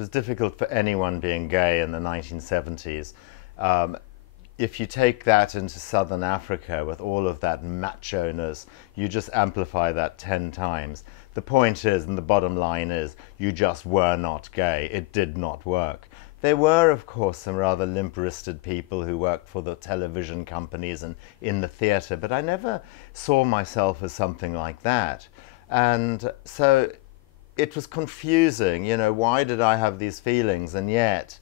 It was difficult for anyone being gay in the 1970s. Um, if you take that into southern Africa with all of that macho-ness, you just amplify that 10 times. The point is, and the bottom line is, you just were not gay. It did not work. There were, of course, some rather limp-wristed people who worked for the television companies and in the theatre, but I never saw myself as something like that. And so it was confusing, why did I have these feelings? And yet,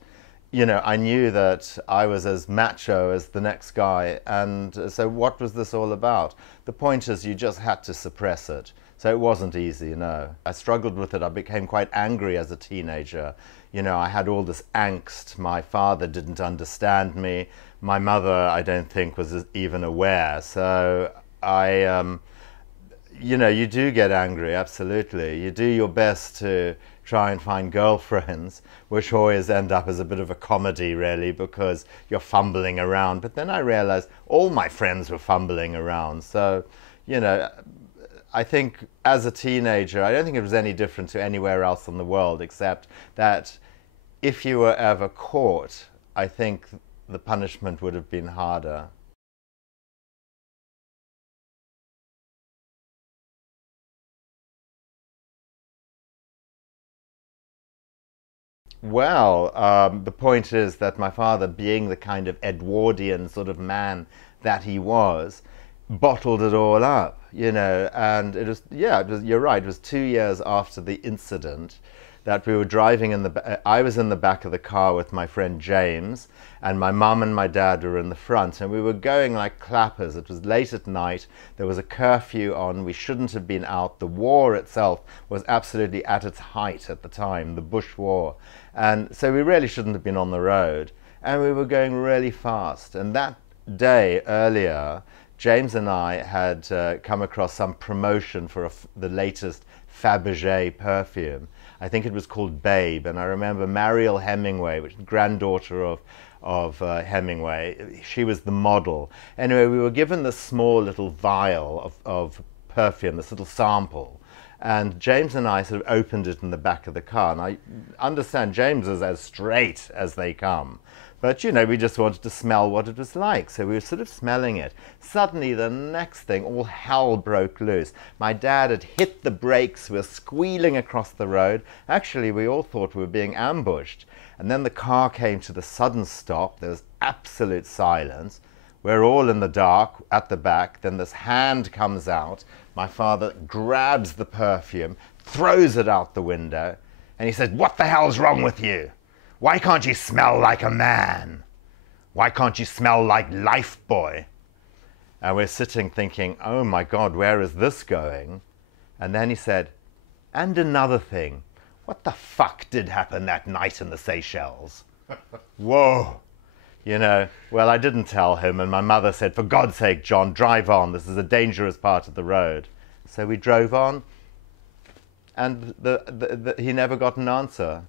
I knew that I was as macho as the next guy. And so what was this all about? The point is, you just had to suppress it. So it wasn't easy, no. I struggled with it. I became quite angry as a teenager. I had all this angst. My father didn't understand me. My mother, I don't think, was even aware. So you do get angry, absolutely. You do your best to try and find girlfriends, which always end up as a bit of a comedy, really, because you're fumbling around. But then I realized all my friends were fumbling around. So, I think as a teenager, I don't think it was any different to anywhere else in the world, except that if you were ever caught, I think the punishment would have been harder. Well, the point is that my father, being the kind of Edwardian sort of man that he was, bottled it all up, and it was, yeah, you're right, it was 2 years after the incident that we were driving I was in the back of the car with my friend James, and my mum and my dad were in the front, and we were going like clappers. It was late at night, there was a curfew on, we shouldn't have been out. The war itself was absolutely at its height at the time, the Bush War, and so we really shouldn't have been on the road, and we were going really fast. And that day earlier, James and I had come across some promotion for the latest Fabergé perfume. I think it was called Babe, and I remember Mariel Hemingway, which is granddaughter of Hemingway. She was the model. Anyway, we were given this small little vial of perfume, this little sample, and James and I sort of opened it in the back of the car. And I understand James is as straight as they come. But, we just wanted to smell what it was like. So we were sort of smelling it. Suddenly, the next thing, all hell broke loose. My dad had hit the brakes. We were squealing across the road. Actually, we all thought we were being ambushed. And then the car came to the sudden stop. There was absolute silence. We're all in the dark at the back. Then this hand comes out. My father grabs the perfume, throws it out the window, and he said, "What the hell's wrong with you? Why can't you smell like a man? Why can't you smell like Life Boy?" And we're sitting thinking, oh my God, where is this going? And then he said, "And another thing, what the fuck did happen that night in the Seychelles?" Whoa. Well, I didn't tell him, and my mother said, "For God's sake, John, drive on. This is a dangerous part of the road." So we drove on, and he never got an answer.